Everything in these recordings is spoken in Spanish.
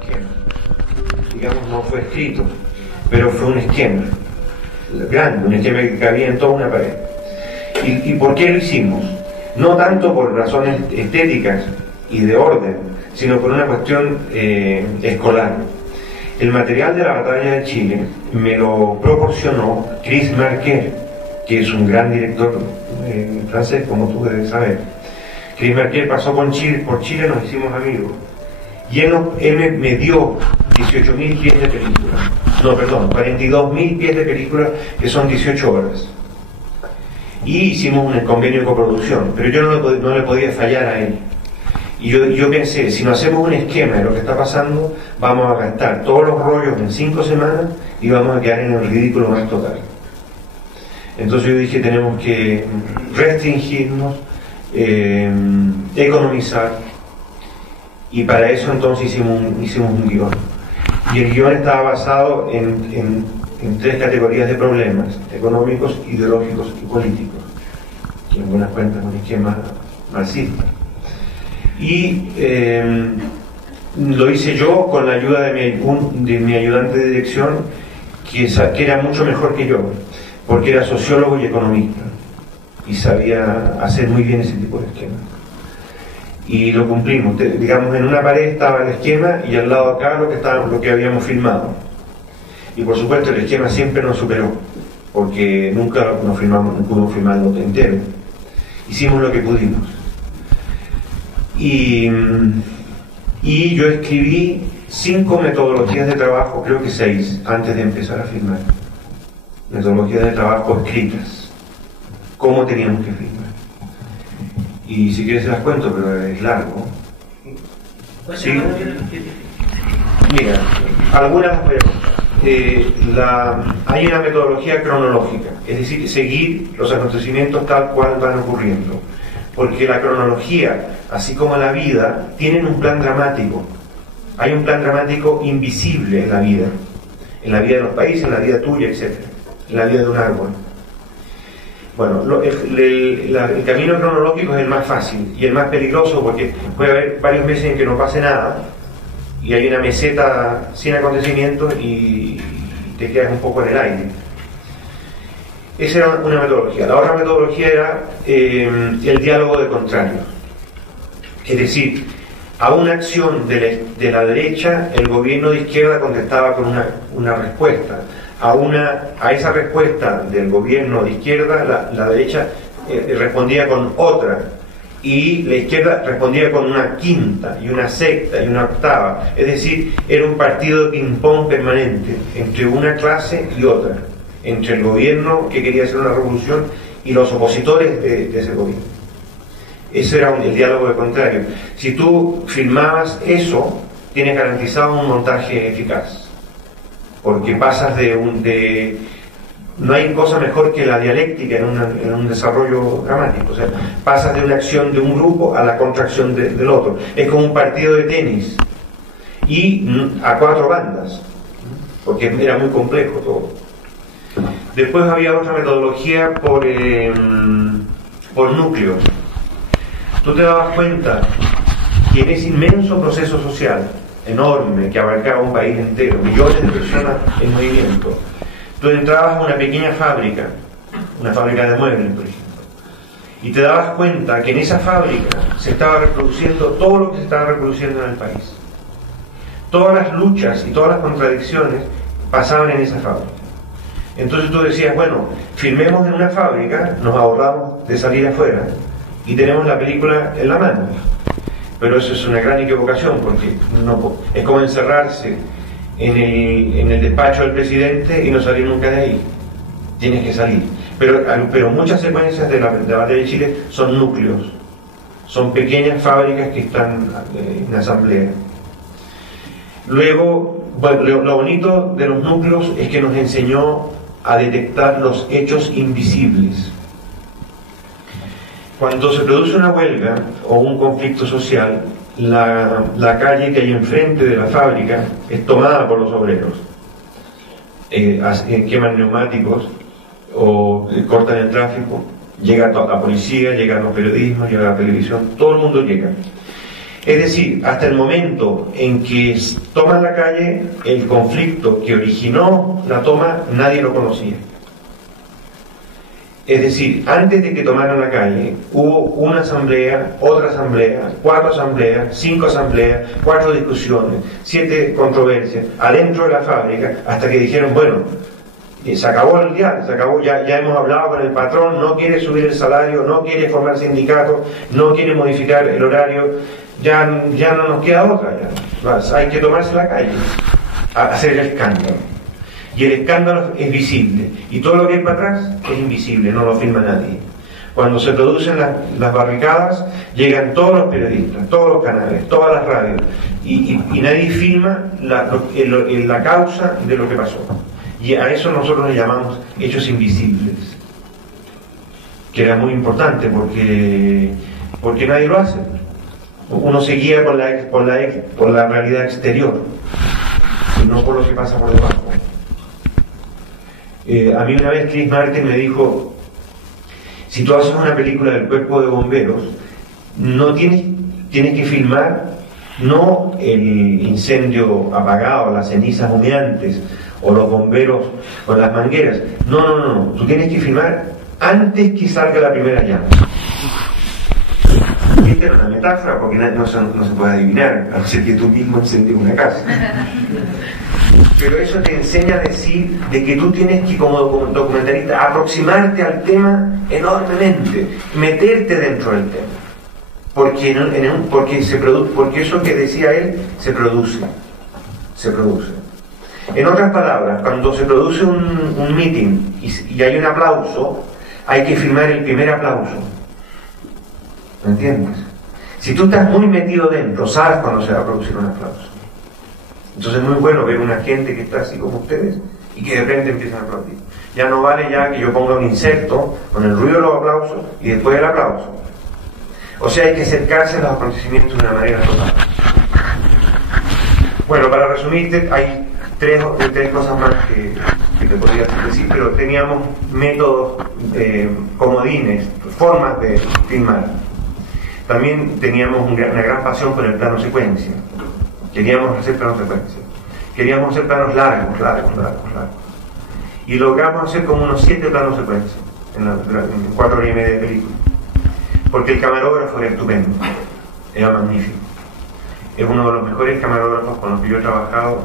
esquema. Digamos, no fue escrito, pero fue un esquema grande, un esquema que cabía en toda una pared. ¿Y por qué lo hicimos? No tanto por razones estéticas y de orden, sino por una cuestión escolar. El material de la batalla de Chile me lo proporcionó Chris Marker, que es un gran director francés, como tú debes saber. Chris Marker pasó por Chile, nos hicimos amigos, y él me dio 18.000 pies de película, 42.000 pies de película, que son 18 horas. Y hicimos un convenio de coproducción, pero yo no le podía fallar a él. Y yo pensé, si no hacemos un esquema de lo que está pasando, vamos a gastar todos los rollos en 5 semanas y vamos a quedar en el ridículo más total. Entonces yo dije, tenemos que restringirnos, economizar, y para eso entonces hicimos un guión. Y el guión estaba basado en 3 categorías de problemas: económicos, ideológicos y políticos, que en buenas cuentas es un esquema marxista. Y lo hice yo con la ayuda de mi ayudante de dirección, que era mucho mejor que yo, porque era sociólogo y economista y sabía hacer muy bien ese tipo de esquemas. Y lo cumplimos. Digamos, en una pared estaba el esquema y al lado acá lo que habíamos filmado. Y por supuesto el esquema siempre nos superó, porque nunca no pudimos filmarlo entero. Hicimos lo que pudimos. Y yo escribí 5 metodologías de trabajo, creo que 6, antes de empezar a filmar. Metodologías de trabajo escritas, cómo teníamos que filmar. Y si quieres se las cuento, pero es largo. ¿Sí? Mira, algunas las voy a contar. Hay una metodología cronológica, es decir, seguir los acontecimientos tal cual van ocurriendo. Porque la cronología, así como la vida, tienen un plan dramático. Hay un plan dramático invisible en la vida de los países, en la vida tuya, etc., en la vida de un árbol. Bueno, el camino cronológico es el más fácil y el más peligroso, porque puede haber varios meses en que no pase nada y hay una meseta sin acontecimientos y te quedas un poco en el aire. Esa era una metodología. La otra metodología era el diálogo de contrarios. Es decir, a una acción de la derecha, el gobierno de izquierda contestaba con una respuesta. A esa respuesta del gobierno de izquierda, la derecha respondía con otra. Y la izquierda respondía con una quinta, y una sexta, y una octava. Es decir, era un partido de ping-pong permanente entre una clase y otra, entre el gobierno que quería hacer una revolución y los opositores de ese gobierno. Ese era el diálogo de contrario. Si tú filmabas eso, tienes garantizado un montaje eficaz, porque pasas no hay cosa mejor que la dialéctica en un desarrollo dramático. O sea, pasas de una acción de un grupo a la contracción del otro. Es como un partido de tenis y a 4 bandas, porque era muy complejo todo. Después había otra metodología por núcleos. Tú te dabas cuenta que en ese inmenso proceso social, enorme, que abarcaba un país entero, millones de personas en movimiento, tú entrabas a una pequeña fábrica, una fábrica de muebles, por ejemplo, y te dabas cuenta que en esa fábrica se estaba reproduciendo todo lo que se estaba reproduciendo en el país. Todas las luchas y todas las contradicciones pasaban en esa fábrica. Entonces tú decías, bueno, filmemos en una fábrica, nos ahorramos de salir afuera y tenemos la película en la mano. Pero eso es una gran equivocación, porque es como encerrarse en el despacho del presidente y no salir nunca de ahí. Tienes que salir. Pero muchas secuencias de la batalla de Chile son núcleos, son pequeñas fábricas que están en asamblea. Luego, bueno, lo bonito de los núcleos es que nos enseñó a detectar los hechos invisibles. Cuando se produce una huelga o un conflicto social, la calle que hay enfrente de la fábrica es tomada por los obreros. Queman neumáticos o cortan el tráfico, llega la policía, llegan los periodistas, llega la televisión, todo el mundo llega. Es decir, hasta el momento en que toman la calle, el conflicto que originó la toma nadie lo conocía. Es decir, antes de que tomaran la calle, hubo una asamblea, otra asamblea, 4 asambleas, 5 asambleas, 4 discusiones, 7 controversias, adentro de la fábrica, hasta que dijeron, bueno, se acabó el diálogo, se acabó, ya hemos hablado con el patrón, no quiere subir el salario, no quiere formar sindicatos, no quiere modificar el horario, ya no nos queda otra, hay que tomarse la calle, a hacer el escándalo. Y el escándalo es visible, y todo lo que hay para atrás es invisible, no lo filma nadie. Cuando se producen las barricadas, llegan todos los periodistas, todos los canales, todas las radios, y nadie filma la causa de lo que pasó. Y a eso nosotros le llamamos hechos invisibles, que era muy importante porque nadie lo hace. Uno se guía por la realidad exterior, y no por lo que pasa por debajo. A mí una vez Chris Martin me dijo, si tú haces una película del cuerpo de bomberos, no tienes que filmar no el incendio apagado, las cenizas humeantes o los bomberos con las mangueras, no, tú tienes que filmar antes que salga la primera llama. Esta era una metáfora porque no se puede adivinar, a no ser que tú mismo incendies una casa. Pero eso te enseña a decir de que tú tienes que, como documentalista, aproximarte al tema enormemente, meterte dentro del tema, porque eso que decía él se produce. En otras palabras, cuando se produce un meeting y hay un aplauso, hay que filmar el primer aplauso. ¿Me entiendes? Si tú estás muy metido dentro, sabes cuándo se va a producir un aplauso. Entonces es muy bueno ver una gente que está así como ustedes y que de repente empiezan a aplaudir. Ya no vale ya que yo ponga un inserto con el ruido de los aplausos y después el aplauso. O sea, hay que acercarse a los acontecimientos de una manera total. Bueno, para resumirte, hay tres cosas más que te podría decir, pero teníamos métodos, comodines, formas de filmar. También teníamos una gran pasión por el plano secuencia. Queríamos hacer planos secuencia. Queríamos hacer planos largos. Y logramos hacer como unos 7 planos secuencia en 4 horas y media de película. Porque el camarógrafo era estupendo, era magnífico. Es uno de los mejores camarógrafos con los que yo he trabajado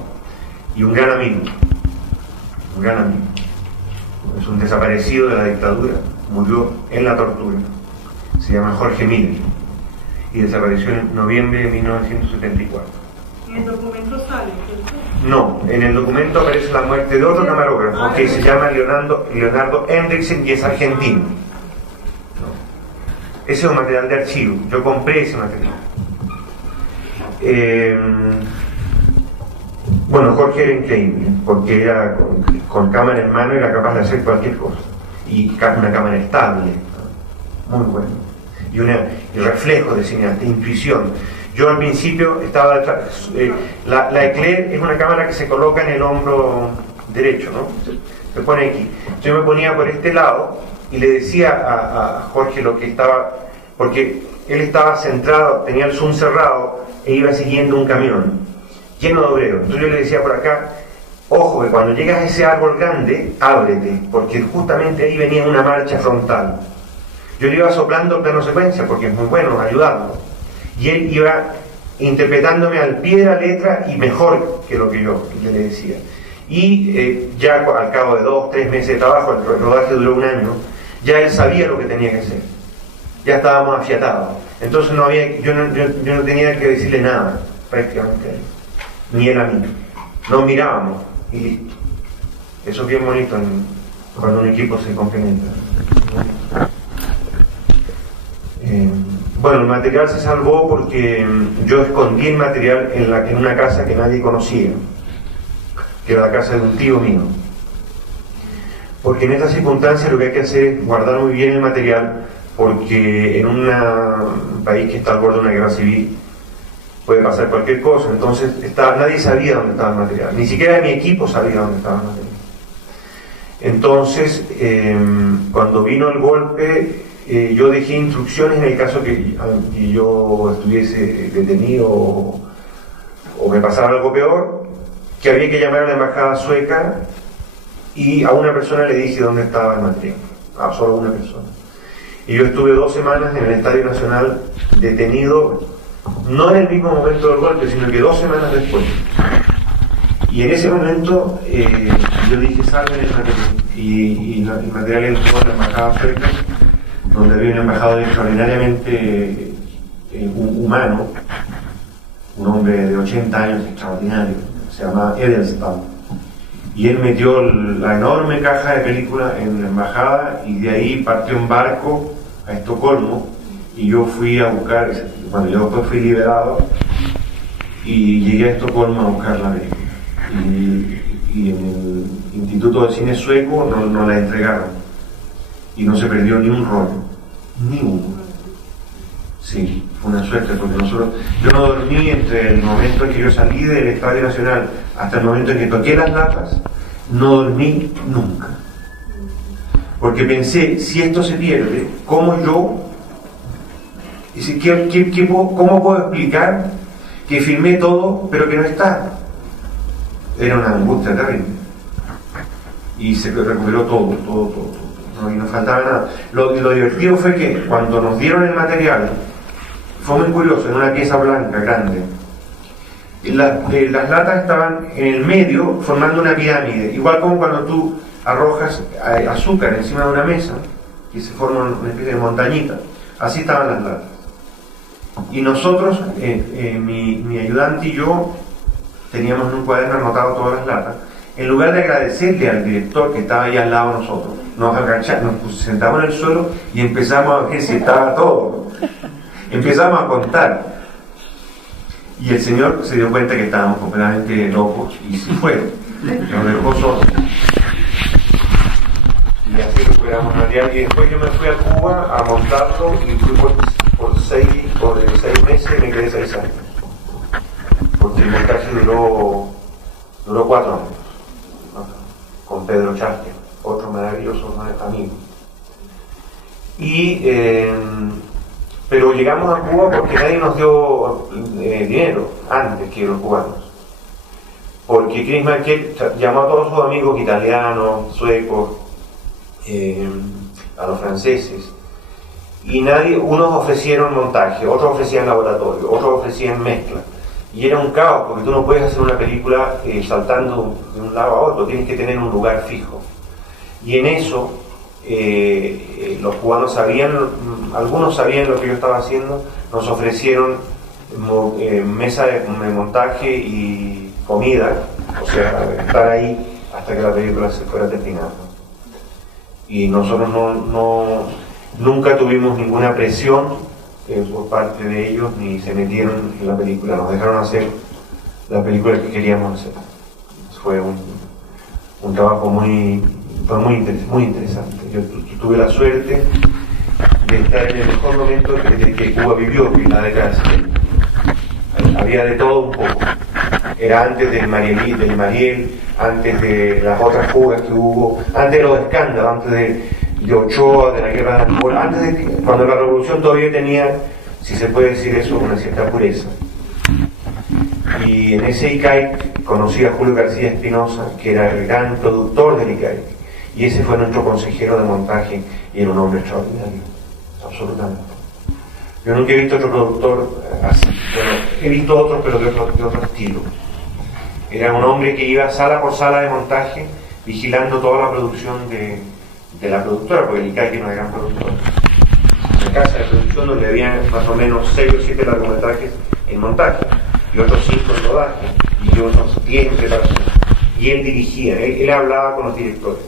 y un gran amigo. Es un desaparecido de la dictadura, murió en la tortura. Se llama Jorge Miller y desapareció en noviembre de 1974. ¿En el documento sale? No, en el documento aparece la muerte de otro camarógrafo que se llama Leonardo Hendrickson y es argentino. Ese es un material de archivo, yo compré ese material. Bueno, Jorge era increíble, porque era con cámara en mano era capaz de hacer cualquier cosa. Y una cámara estable, muy bueno. Y reflejo de cineasta, intuición. Yo al principio estaba detrás. La Eclair es una cámara que se coloca en el hombro derecho, ¿no? Se pone aquí. Yo me ponía por este lado y le decía a Jorge lo que estaba, porque él estaba centrado, tenía el zoom cerrado e iba siguiendo un camión lleno de obreros. Entonces yo le decía por acá, ojo, que cuando llegas a ese árbol grande, ábrete, porque justamente ahí venía una marcha frontal. Yo le iba soplando el plano secuencia, porque es muy bueno ayudarlo. Y él iba interpretándome al pie de la letra y mejor que lo que yo le decía. Y ya al cabo de 2-3 meses de trabajo, el rodaje duró 1 año, ya él sabía lo que tenía que hacer. Ya estábamos afiatados. Entonces yo no tenía que decirle nada, prácticamente, ni él a mí. Nos mirábamos y listo. Eso es bien bonito cuando un equipo se complementa. Bueno, el material se salvó porque yo escondí el material en una casa que nadie conocía, que era la casa de un tío mío. Porque en estas circunstancias lo que hay que hacer es guardar muy bien el material, porque en un país que está al borde de una guerra civil puede pasar cualquier cosa. Entonces nadie sabía dónde estaba el material, ni siquiera mi equipo sabía dónde estaba el material. Entonces cuando vino el golpe yo dejé instrucciones en el caso que yo estuviese detenido o me pasara algo peor, que había que llamar a la embajada sueca, y a una persona le dije dónde estaba el material, a solo una persona. Y yo estuve 2 semanas en el Estadio Nacional detenido, no en el mismo momento del golpe, sino que 2 semanas después. Y en ese momento yo dije, salven el material. Y el material entró en la embajada sueca, donde había un embajador extraordinariamente humano, un hombre de 80 años extraordinario, se llama Edelstad. Y él metió la enorme caja de película en la embajada, y de ahí partió en barco a Estocolmo, y yo fui a buscar, bueno, yo después fui liberado y llegué a Estocolmo a buscar la película. Y en el Instituto de Cine Sueco no la entregaron, y no se perdió ni un rollo, ni uno. Sí, fue una suerte, porque yo no dormí entre el momento en que yo salí del Estadio Nacional hasta el momento en que toqué las latas, no dormí nunca. Porque pensé, si esto se pierde, ¿cómo cómo puedo explicar que filmé todo pero que no está? Era una angustia terrible. Y se recuperó todo. No, y no faltaba nada. Lo divertido fue que cuando nos dieron el material, fue muy curioso, en una pieza blanca grande. Las latas estaban en el medio formando una pirámide, igual como cuando tú arrojas azúcar encima de una mesa y se forma una especie de montañita. Así estaban las latas. Y nosotros, mi ayudante y yo, teníamos en un cuaderno anotado todas las latas. En lugar de agradecerle al director que estaba ahí al lado de nosotros, nos sentamos en el suelo y empezamos a ver si estaba todo. Empezamos a contar. Y el señor se dio cuenta que estábamos completamente locos y se fue. Nos dejó solos. Y así recuperamos material. Y después yo me fui a Cuba a montarlo, y fui por 6 meses y me quedé 6 años. Porque el montaje duró 4 años. Con Pedro Chasque, otro maravilloso amigo. Pero llegamos a Cuba porque nadie nos dio dinero antes que los cubanos. Porque Chris Marquette llamó a todos sus amigos italianos, suecos, a los franceses, y unos ofrecieron montaje, otros ofrecían laboratorio, otros ofrecían mezcla. Y era un caos, porque tú no puedes hacer una película saltando de un lado a otro, tienes que tener un lugar fijo. Y en eso, los cubanos algunos sabían lo que yo estaba haciendo, nos ofrecieron mesa de montaje y comida, o sea, estar ahí hasta que la película se fuera terminando. Y nosotros nunca tuvimos ninguna presión por parte de ellos, ni se metieron en la película, nos dejaron hacer la película que queríamos hacer. Fue un trabajo muy interesante. Yo tuve la suerte de estar en el mejor momento que Cuba vivió, que es la década de 70. Había de todo un poco. Era antes del Mariel, antes de las otras fugas que hubo, antes de los escándalos, antes de Ochoa, de la guerra de Angola, antes de cuando la revolución todavía tenía, si se puede decir eso, una cierta pureza. Y en ese ICAIC conocí a Julio García Espinosa, que era el gran productor del ICAIC, y ese fue nuestro consejero de montaje, y era un hombre extraordinario, absolutamente. Yo nunca he visto otro productor así. Bueno, he visto otros, pero de otro estilo. Era un hombre que iba sala por sala de montaje, vigilando toda la producción de la productora, porque el ICAIC era una gran productora. Una casa de producción donde había más o menos 6 o 7 largometrajes en montaje, y otros 5 en rodaje, y otros 10 en preparación. Y él dirigía, él hablaba con los directores.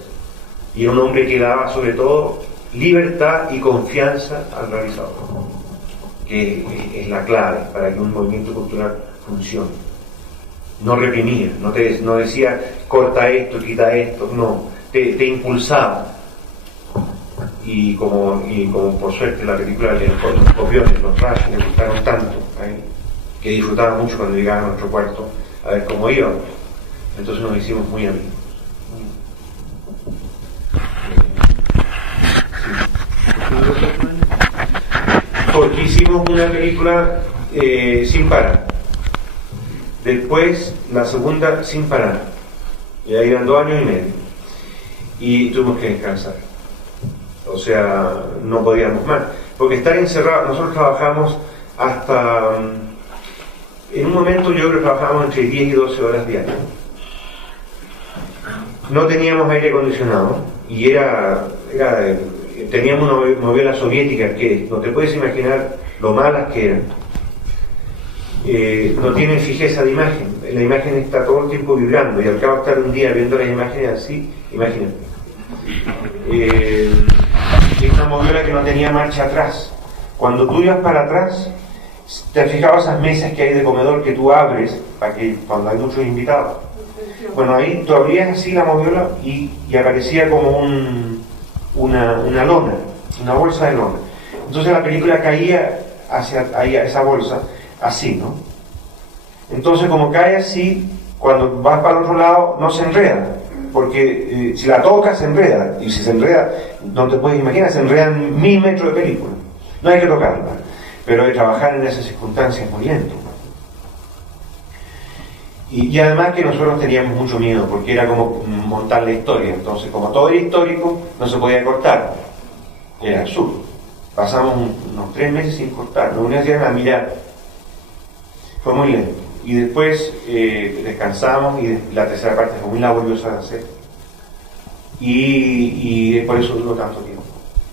Y era un hombre que daba sobre todo libertad y confianza al realizador, que es la clave para que un movimiento cultural funcione. No reprimía, no decía corta esto, quita esto, no, te impulsaba. Y como por suerte la película los copiones, los rayos le gustaron tanto, que disfrutaba mucho cuando llegaba a nuestro cuarto a ver cómo iba. Entonces nos hicimos muy amigos. Sí. Porque hicimos una película sin parar. Después la segunda sin parar. Y ahí eran 2 años y medio. Y tuvimos que descansar. O sea, no podíamos más. Porque estar encerrados, nosotros trabajamos hasta... en un momento yo creo que trabajábamos entre 10 y 12 horas diarias. No teníamos aire acondicionado y teníamos una novela soviética que no te puedes imaginar lo malas que eran. No tienen fijeza de imagen, la imagen está todo el tiempo vibrando y al cabo de estar un día viendo las imágenes así, imagínate. Es una moviola que no tenía marcha atrás. Cuando tú ibas para atrás, te fijabas esas mesas que hay de comedor que tú abres para que cuando hay muchos invitados. Bueno, ahí tú abrías así la moviola y aparecía como una lona, una bolsa de lona. Entonces la película caía hacia esa bolsa, así, ¿no? Entonces como cae así, cuando vas para el otro lado no se enreda, porque si la tocas se enreda, y si se enreda, no te puedes imaginar, se enredan 1000 metros de película. No hay que tocarla, pero de trabajar en esas circunstancias muy lento. Y además que nosotros teníamos mucho miedo, porque era como montar la historia. Entonces, como todo era histórico, no se podía cortar. Era absurdo. Pasamos unos 3 meses sin cortar. Lo único que hacían era mirar. Fue muy lento. Y después descansamos y la tercera parte fue muy laboriosa de hacer. Y por eso duró tanto tiempo.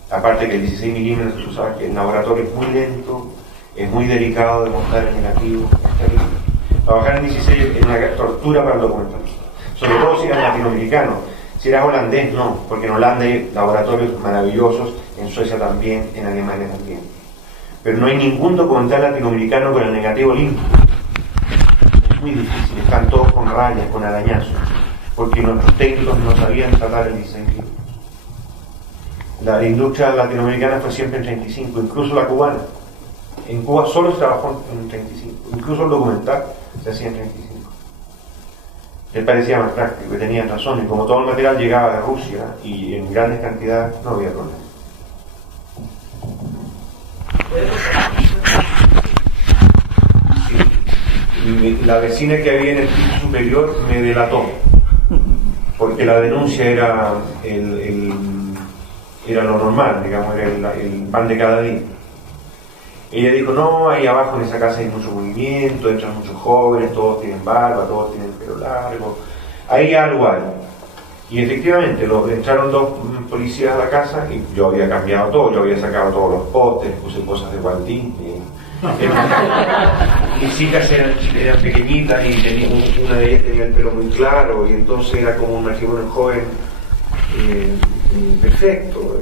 Aparte que el 16 milímetros, tú sabes que el laboratorio es muy lento, es muy delicado de montar el negativo, es terrible. Trabajar en 16 es una tortura para el documental, sobre todo si eras latinoamericano. Si eras holandés, no, porque en Holanda hay laboratorios maravillosos, en Suecia también, en Alemania también. Pero no hay ningún documental latinoamericano con el negativo limpio. Es muy difícil, están todos con rayas, con arañazos, porque nuestros técnicos no sabían tratar el 16 milímetros. La industria latinoamericana fue siempre en 35, incluso la cubana. En Cuba solo se trabajó en 35, incluso el documental se hacía en 35. Les parecía más práctico y tenían razón, y como todo el material llegaba de Rusia y en grandes cantidades, no había problema. Sí. La vecina que había en el piso superior me delató, porque la denuncia era lo normal, digamos, era el pan de cada día. Ella dijo, no, ahí abajo en esa casa hay mucho movimiento, entran muchos jóvenes, todos tienen barba, todos tienen pelo largo, ahí algo hay. Y efectivamente, entraron 2 policías a la casa y yo había cambiado todo, yo había sacado todos los postes, puse cosas de Walt Disney. Mis hijas eran pequeñitas y una de ellas tenía el pelo muy claro y entonces era como un matrimonio joven perfecto,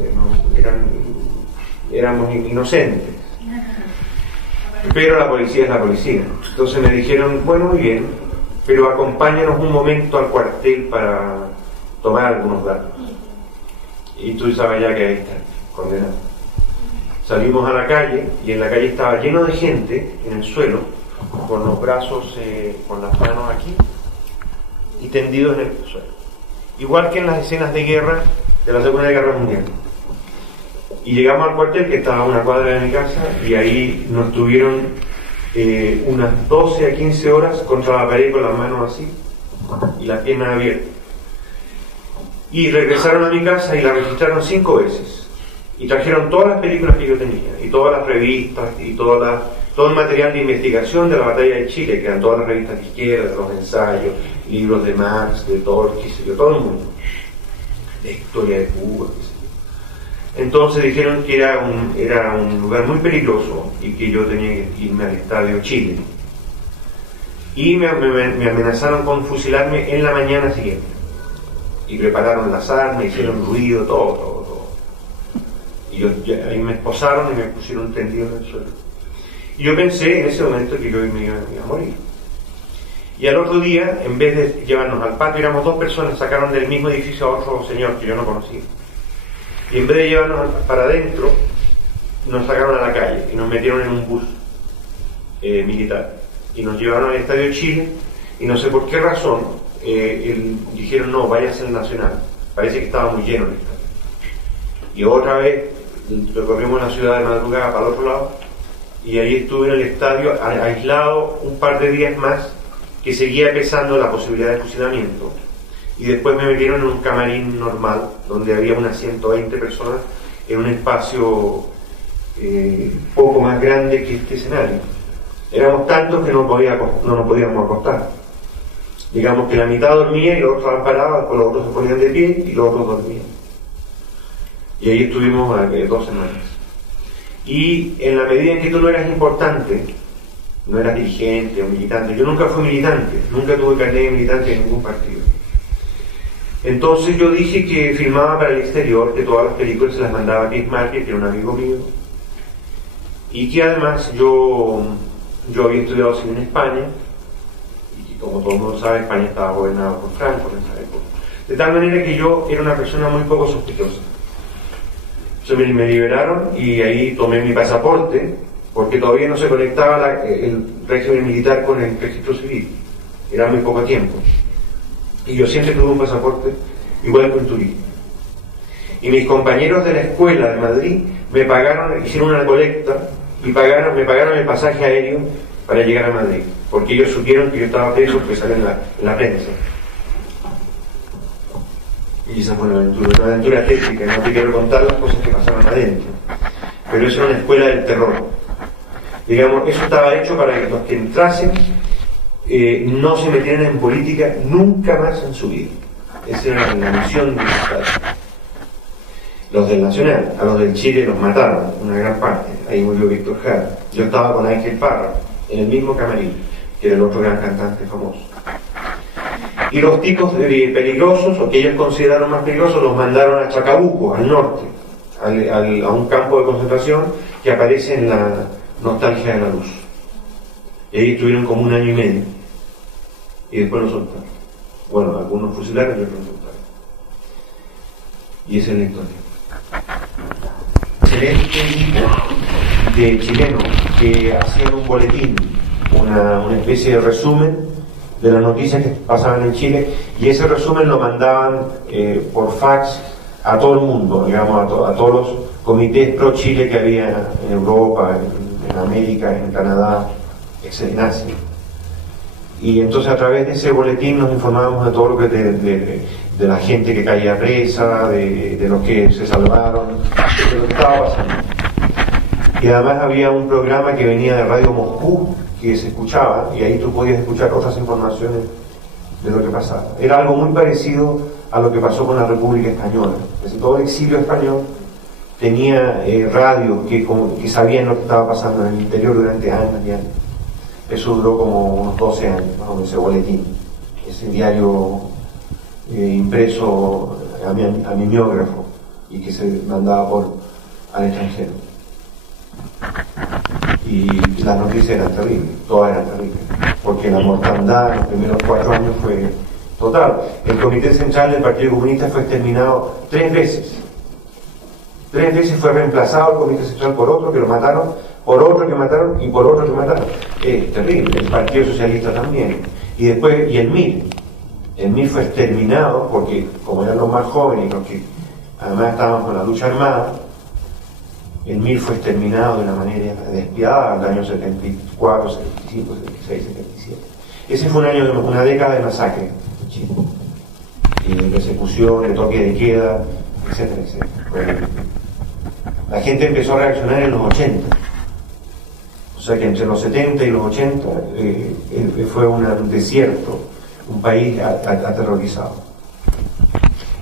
éramos inocentes. Pero la policía es la policía. Entonces me dijeron, bueno, muy bien, pero acompáñanos un momento al cuartel para tomar algunos datos. Y tú sabes ya que ahí está, condenado. Salimos a la calle y en la calle estaba lleno de gente en el suelo, con los brazos, con las manos aquí y tendidos en el suelo. Igual que en las escenas de guerra de la Segunda Guerra Mundial. Y llegamos al cuartel, que estaba a una cuadra de mi casa, y ahí nos tuvieron unas 12 a 15 horas contra la pared con las manos así y las piernas abiertas. Y regresaron a mi casa y la registraron 5 veces. Y trajeron todas las películas que yo tenía, y todas las revistas, y todo el material de investigación de la batalla de Chile, que eran todas las revistas de izquierda, los ensayos, libros de Marx, de Torquís, todo el mundo. De historia de Cuba, qué sé yo. Entonces dijeron que era un lugar muy peligroso y que yo tenía que irme al Estadio Chile. Y me amenazaron con fusilarme en la mañana siguiente. Y prepararon las armas, hicieron ruido, todo. Y ahí me esposaron y me pusieron tendido en el suelo. Y yo pensé en ese momento que yo me iba a morir. Y al otro día, en vez de llevarnos al patio, éramos 2 personas, sacaron del mismo edificio a otro señor que yo no conocía. Y en vez de llevarnos para adentro, nos sacaron a la calle y nos metieron en un bus militar. Y nos llevaron al Estadio Chile y no sé por qué razón dijeron, no, váyase al Nacional. Parece que estaba muy lleno el estadio. Y otra vez recorrimos la ciudad de madrugada para el otro lado y ahí estuve en el estadio aislado un par de días más, que seguía pesando la posibilidad de fusilamiento, y después me metieron en un camarín normal donde había unas 120 personas en un espacio poco más grande que este escenario. Éramos tantos que no nos podíamos acostar. Digamos que la mitad dormía y los otros estaban parados, después los otros se ponían de pie y los otros dormían. Y ahí estuvimos 2 semanas. Y en la medida en que tú no eras importante, no eras dirigente o militante, yo nunca fui militante, nunca tuve carnet de militante en ningún partido. Entonces yo dije que filmaba para el exterior, que todas las películas se las mandaba a Chris Marker, que era un amigo mío, y que además yo había estudiado cine en España, y como todo el mundo sabe, España estaba gobernada por Franco en esa época. De tal manera que yo era una persona muy poco sospechosa. Entonces me liberaron y ahí tomé mi pasaporte, porque todavía no se conectaba el régimen militar con el registro civil. Era muy poco tiempo. Y yo siempre tuve un pasaporte igual que un turista. Y mis compañeros de la escuela de Madrid me pagaron, hicieron una colecta y me pagaron el pasaje aéreo para llegar a Madrid, porque ellos supieron que yo estaba preso, porque salió en la prensa. Y esa fue una aventura técnica, no te quiero contar las cosas que pasaban adentro, pero eso era una escuela del terror. Digamos, eso estaba hecho para que los que entrasen no se metieran en política nunca más en su vida. Esa era la misión del Estado. Los del Nacional, a los del Chile los mataron, una gran parte. Ahí murió Víctor Jara. Yo estaba con Ángel Parra, en el mismo camarín, que era el otro gran cantante famoso. Y los tipos peligrosos, o que ellos consideraron más peligrosos, los mandaron a Chacabuco, al norte, a un campo de concentración que aparece en la Nostalgia de la Luz. Y ahí estuvieron como 1 año y medio. Y después los soltaron. Bueno, algunos fusilaron y otros soltaron. Y esa es la historia. Excelente equipo de chilenos que hacían un boletín, una especie de resumen de las noticias que pasaban en Chile, y ese resumen lo mandaban por fax a todo el mundo, digamos, a todos los comités pro Chile que había en Europa, en América, en Canadá, en Asia. Y entonces a través de ese boletín nos informábamos de todo lo que de la gente que caía presa, de los que se salvaron, de lo que estaba pasando. Y además había un programa que venía de Radio Moscú que se escuchaba, y ahí tú podías escuchar otras informaciones de lo que pasaba. Era algo muy parecido a lo que pasó con la República Española. Es decir, todo el exilio español tenía radios que sabían lo que estaba pasando en el interior durante años y años. Eso duró como unos 12 años, ¿no? Ese boletín, ese diario impreso a mimeógrafo y que se mandaba al extranjero. Y las noticias eran terribles, todas eran terribles, porque la mortandad en los primeros 4 años fue total. El Comité Central del Partido Comunista fue exterminado 3 veces. 3 veces fue reemplazado el Comité Central por otro que lo mataron, por otro que mataron y por otro que mataron. Es terrible. El Partido Socialista también. Y después, y el MIR fue exterminado porque, como eran los más jóvenes y los que además estaban con la lucha armada, el MIR fue exterminado de una manera despiadada en el año 74, 75, 76, 77. Ese fue una década de masacre en Chile. Y de persecución, de toque de queda, etcétera, etcétera. La gente empezó a reaccionar en los 80. O sea que entre los 70 y los 80 fue un desierto, un país aterrorizado.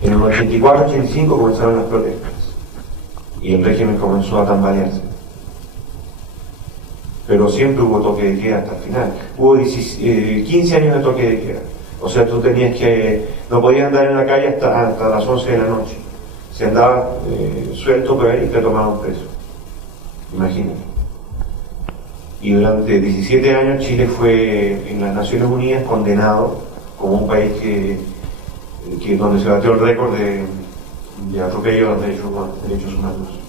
En el 84-85 comenzaron las protestas y el régimen comenzó a tambalearse. Pero siempre hubo toque de queda hasta el final. Hubo 15 años de toque de queda. O sea, tú tenías que... no podías andar en la calle hasta las 11 de la noche. Si andabas suelto por ahí, te tomaban preso. Imagínate. Y durante 17 años Chile fue en las Naciones Unidas condenado como un país donde se batió el récord de atropello a los derechos humanos.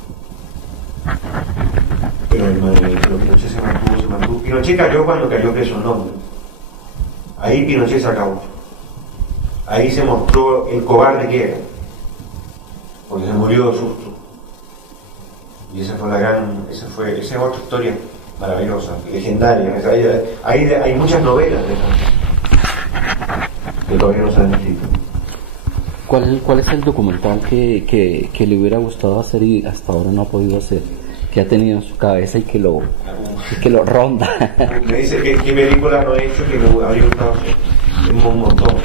Pero Pinochet se mantuvo. Pinochet cayó cuando cayó preso en Londres. Ahí Pinochet se acabó. Ahí se mostró el cobarde que era, porque se murió de susto. Y esa es otra historia maravillosa, legendaria. Hay muchas novelas de esas que todavía no se han escrito. ¿Cuál es el documental que le hubiera gustado hacer y hasta ahora no ha podido hacer? Que ha tenido en su cabeza y que lo ronda. Me dice que qué película no he hecho que me habría gustado hacer. Tengo un montón.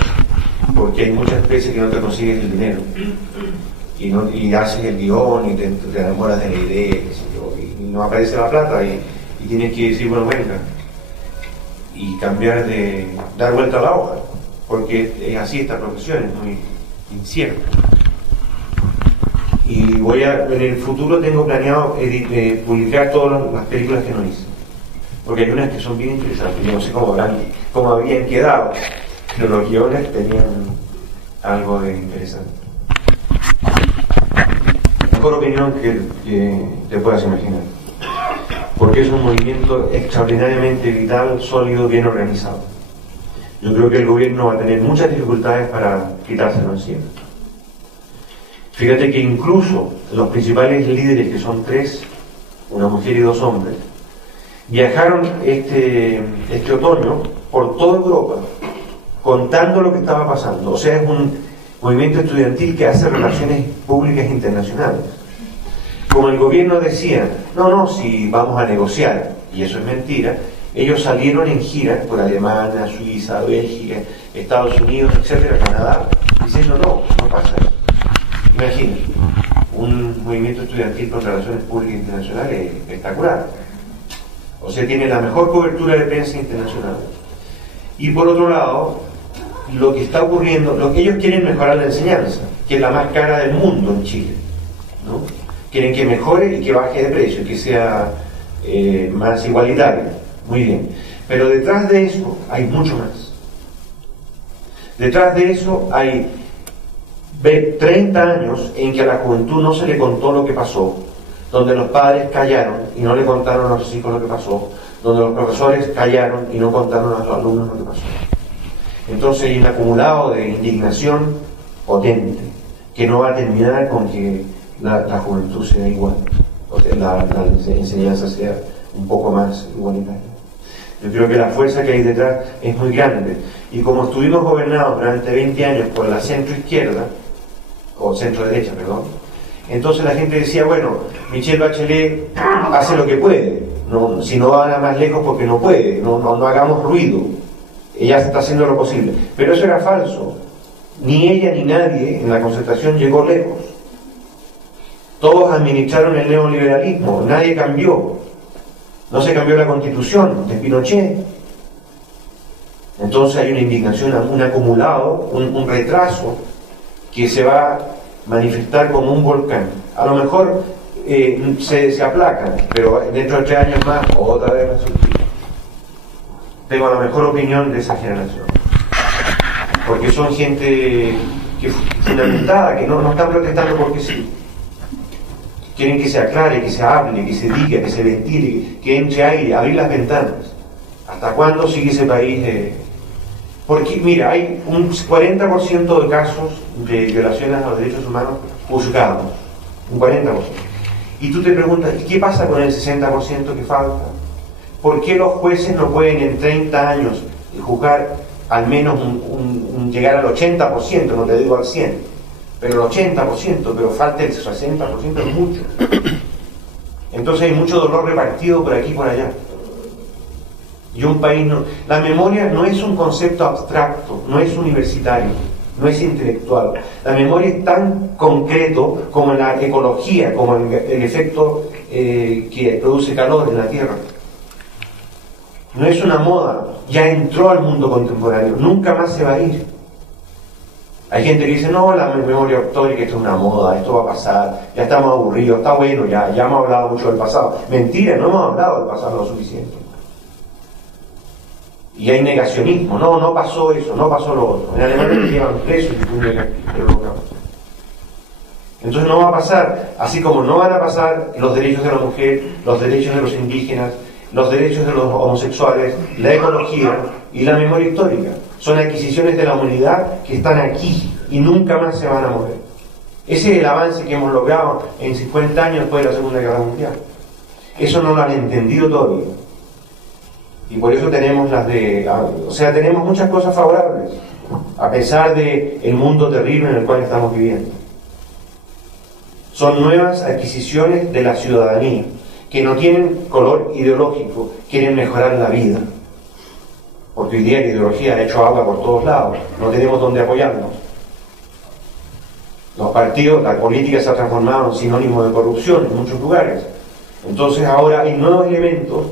Porque hay muchas veces que no te consigues el dinero. Y haces el guión y te enamoras de la idea, qué sé yo, y no aparece la plata y tienes que decir, bueno, venga. Y dar vuelta a la hoja. Porque es así esta profesión, es muy incierta. Y en el futuro tengo planeado publicar todas las películas que no hice. Porque hay unas que son bien interesantes, yo no sé cómo habían quedado, pero los guiones tenían algo de interesante. La mejor opinión que te puedas imaginar. Porque es un movimiento extraordinariamente vital, sólido, bien organizado. Yo creo que el gobierno va a tener muchas dificultades para quitárselo encima. Fíjate que incluso los principales líderes, que son 3, una mujer y 2 hombres, viajaron este otoño por toda Europa contando lo que estaba pasando. O sea, es un movimiento estudiantil que hace relaciones públicas internacionales. Como el gobierno decía, no, si vamos a negociar, y eso es mentira, ellos salieron en gira por Alemania, Suiza, Bélgica, Estados Unidos, etcétera, Canadá, diciendo no pasa eso. Imagina, un movimiento estudiantil con relaciones públicas internacionales es espectacular. O sea, tiene la mejor cobertura de prensa internacional. Y por otro lado, lo que está ocurriendo, lo que ellos quieren mejorar la enseñanza, que es la más cara del mundo en Chile, ¿no? Quieren que mejore y que baje de precio, que sea más igualitario. Muy bien. Pero detrás de eso hay mucho más. Detrás de eso hay 30 años en que a la juventud no se le contó lo que pasó, donde los padres callaron y no le contaron a los hijos lo que pasó, donde los profesores callaron y no contaron a los alumnos lo que pasó. Entonces hay un acumulado de indignación potente que no va a terminar con que la juventud sea igual, o sea, la enseñanza sea un poco más igualitaria. Yo creo que la fuerza que hay detrás es muy grande, y como estuvimos gobernados durante 20 años por la centro-izquierda, o centro-derecha, perdón, entonces la gente decía, bueno, Michelle Bachelet hace lo que puede, si no va más lejos porque no puede, no hagamos ruido, ella está haciendo lo posible. Pero eso era falso. Ni ella ni nadie en la concertación llegó lejos. Todos administraron el neoliberalismo, nadie cambió. No se cambió la Constitución de Pinochet. Entonces hay una indignación, un acumulado, un retraso que se va a manifestar como un volcán. A lo mejor se aplacan, pero dentro de 3 años más otra vez va a surgir. Tengo la mejor opinión de esa generación, porque son gente fundamentada, que no están protestando porque sí. Quieren que se aclare, que se hable, que se diga, que se ventile, que entre aire, abrir las ventanas. ¿Hasta cuándo sigue ese país? Porque, mira, hay un 40% de casos de violaciones a los derechos humanos juzgados. Un 40%. Y tú te preguntas, ¿y qué pasa con el 60% que falta? ¿Por qué los jueces no pueden en 30 años juzgar al menos llegar al 80%, no te digo al 100%, pero el 80%, pero falta el 60%, es mucho. Entonces hay mucho dolor repartido por aquí y por allá. Y un país la memoria no es un concepto abstracto, no es universitario, no es intelectual. La memoria es tan concreto como la ecología, como el efecto que produce calor en la Tierra. No es una moda, ya entró al mundo contemporáneo, nunca más se va a ir. Hay gente que dice, no, la memoria histórica esto es una moda, esto va a pasar, ya estamos aburridos, está bueno, ya hemos hablado mucho del pasado. Mentira, no hemos hablado del pasado lo suficiente. Y hay negacionismo, no pasó eso, no pasó lo otro. En Alemania te llevan presos y tú negas el holocausto. Entonces no va a pasar, así como no van a pasar los derechos de la mujer, los derechos de los indígenas, los derechos de los homosexuales, la ecología y la memoria histórica. Son adquisiciones de la humanidad que están aquí y nunca más se van a mover. Ese es el avance que hemos logrado en 50 años después de la Segunda Guerra Mundial. Eso no lo han entendido todavía. Y por eso tenemos tenemos muchas cosas favorables, a pesar del mundo terrible en el cual estamos viviendo. Son nuevas adquisiciones de la ciudadanía, que no tienen color ideológico, quieren mejorar la vida. Porque hoy día la ideología ha hecho agua por todos lados, no tenemos dónde apoyarnos. Los partidos, la política se ha transformado en sinónimo de corrupción en muchos lugares. Entonces ahora hay nuevos elementos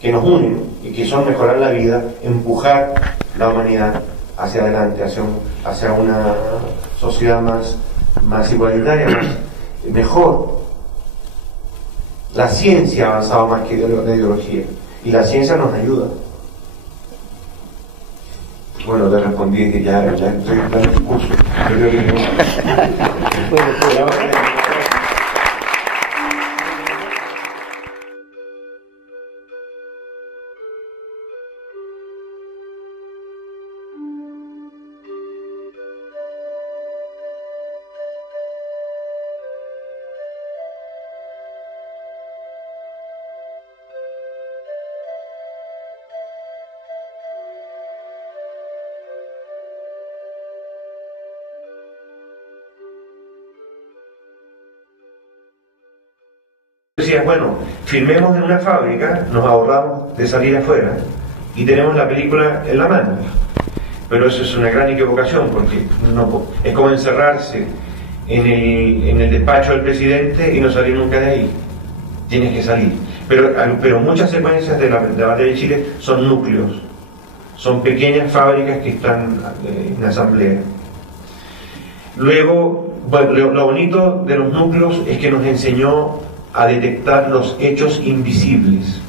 que nos unen y que son mejorar la vida, empujar la humanidad hacia adelante, hacia una sociedad más igualitaria, mejor. La ciencia ha avanzado más que la ideología y la ciencia nos ayuda. Bueno, te respondí que ya estoy dando el discurso. Yo creo que no. Decías, bueno, filmemos en una fábrica, nos ahorramos de salir afuera y tenemos la película en la mano. Pero eso es una gran equivocación, porque es como encerrarse en el despacho del presidente y no salir nunca de ahí. Tienes que salir. Pero muchas secuencias de la batalla de Chile son núcleos, son pequeñas fábricas que están en asamblea. Luego, bueno, lo bonito de los núcleos es que nos enseñó a detectar los hechos invisibles.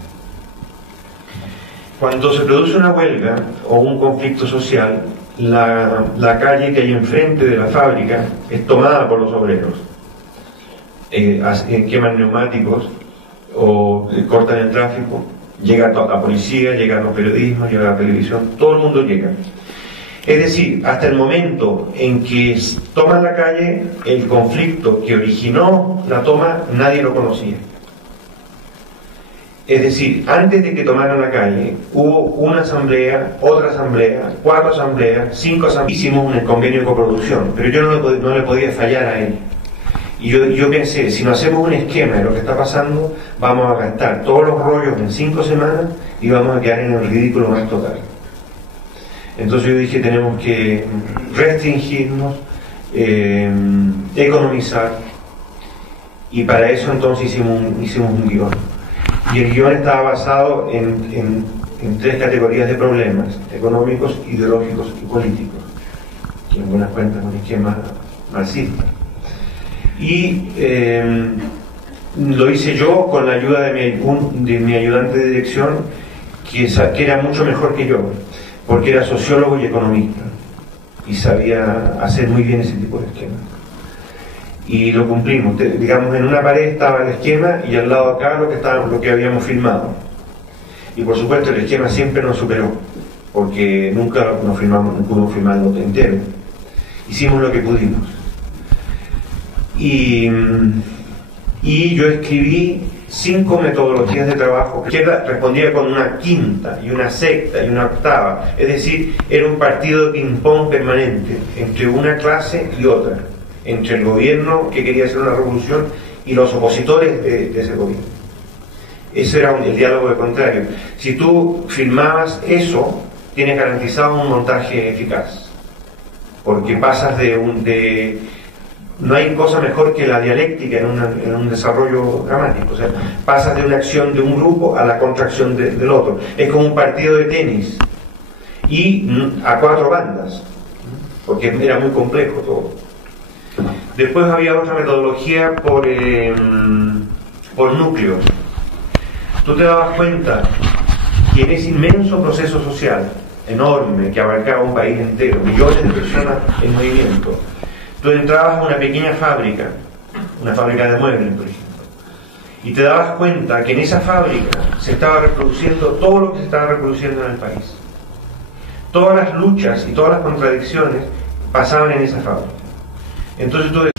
Cuando se produce una huelga o un conflicto social, la calle que hay enfrente de la fábrica es tomada por los obreros. Queman neumáticos o cortan el tráfico, llega la policía, llegan los periodismos, llega la televisión, todo el mundo llega. Es decir, hasta el momento en que toman la calle, el conflicto que originó la toma, nadie lo conocía. Es decir, antes de que tomaran la calle, hubo una asamblea, otra asamblea, 4 asambleas, 5 asambleas. Hicimos un convenio de coproducción, pero yo no le podía fallar a él. Y yo pensé, si no hacemos un esquema de lo que está pasando, vamos a gastar todos los rollos en 5 semanas y vamos a quedar en el ridículo más total. Entonces yo dije, tenemos que restringirnos, economizar, y para eso entonces hicimos un guión. Y el guión estaba basado en 3 categorías de problemas: económicos, ideológicos y políticos, que en buenas cuentas un esquema marxista. Y lo hice yo con la ayuda de mi ayudante de dirección, que era mucho mejor que yo, porque era sociólogo y economista y sabía hacer muy bien ese tipo de esquemas. Y lo cumplimos. Digamos, en una pared estaba el esquema y al lado acá lo que habíamos filmado. Y por supuesto el esquema siempre nos superó, porque nunca no pudimos filmarlo entero. Hicimos lo que pudimos. Y yo escribí 5 metodologías de trabajo. La izquierda respondía con una quinta y una sexta y una octava. Es decir, era un partido de ping-pong permanente entre una clase y otra, entre el gobierno que quería hacer una revolución y los opositores de ese gobierno. Ese era el diálogo de contrario. Si tú filmabas eso, tienes garantizado un montaje eficaz, porque pasas no hay cosa mejor que la dialéctica en un desarrollo dramático. O sea, pasas de una acción de un grupo a la contracción del otro. Es como un partido de tenis y a 4 bandas, porque era muy complejo todo. Después había otra metodología por núcleos. Tú te dabas cuenta que en ese inmenso proceso social enorme que abarcaba un país entero, millones de personas en movimiento, tú entrabas a una pequeña fábrica, una fábrica de muebles, por ejemplo, y te dabas cuenta que en esa fábrica se estaba reproduciendo todo lo que se estaba reproduciendo en el país. Todas las luchas y todas las contradicciones pasaban en esa fábrica. Entonces tú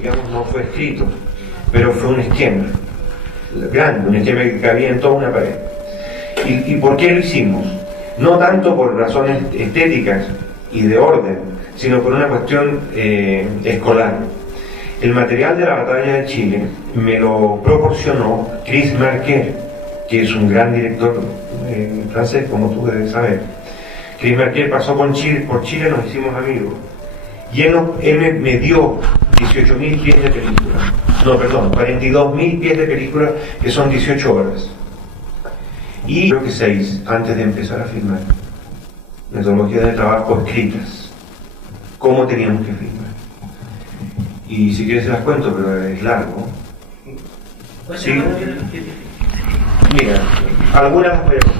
digamos, no fue escrito, pero fue un esquema grande, un esquema que cabía en toda una pared. ¿Y por qué lo hicimos? No tanto por razones estéticas y de orden, sino por una cuestión escolar. El material de la batalla de Chile me lo proporcionó Chris Marker, que es un gran director francés, como tú debes saber. Chris Marker pasó por Chile, nos hicimos amigos, y él me dio 18.000 pies de película, 42.000 pies de película, que son 18 horas. Y creo que 6 antes de empezar a filmar. Metodología de trabajo escritas. Cómo teníamos que filmar. Y si quieres se las cuento, pero es largo. ¿Sí? Mira, algunas las veremos.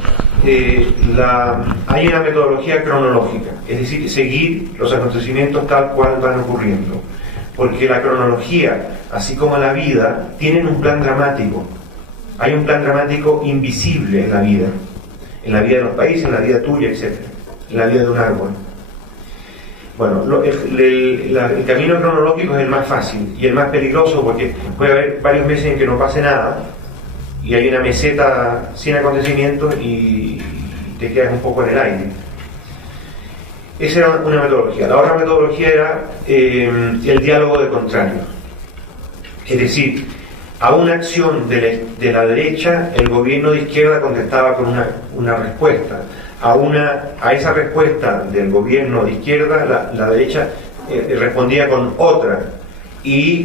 Hay una metodología cronológica, es decir, seguir los acontecimientos tal cual van ocurriendo. Porque la cronología, así como la vida, tienen un plan dramático. Hay un plan dramático invisible en la vida de los países, en la vida tuya, etc., en la vida de un árbol. Bueno, el camino cronológico es el más fácil y el más peligroso, porque puede haber varios meses en que no pase nada y hay una meseta sin acontecimientos y te quedas un poco en el aire. Esa era una metodología. La otra metodología era el diálogo de contrarios. Es decir, a una acción de la derecha, el gobierno de izquierda contestaba con una respuesta. A esa respuesta del gobierno de izquierda, la derecha respondía con otra. Y